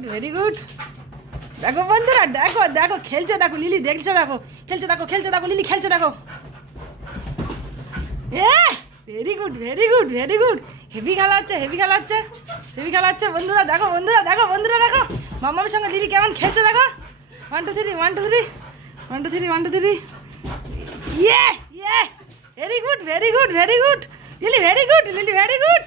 Good very good. দেখো বন্ধুরা, দেখো দেখো খেলছে, দেখো লিলি দেখছে, দেখো খেলছে, দেখো খেলছে, দেখো লিলি খেলছে, দেখো। A very good very good very good. Heavy খেলা হচ্ছে, হেভি খেলা হচ্ছে, হেভি খেলা হচ্ছে বন্ধুরা। দেখো বন্ধুরা, দেখো বন্ধুরা, দেখো মাম্মামের সঙ্গে লিলি কেমন খেলছে, দেখো। 1 2 3 1 2 3 1 2 3 1 2 3। ইয়ে ইয়ে very good very good very good lily, very good lily, very good.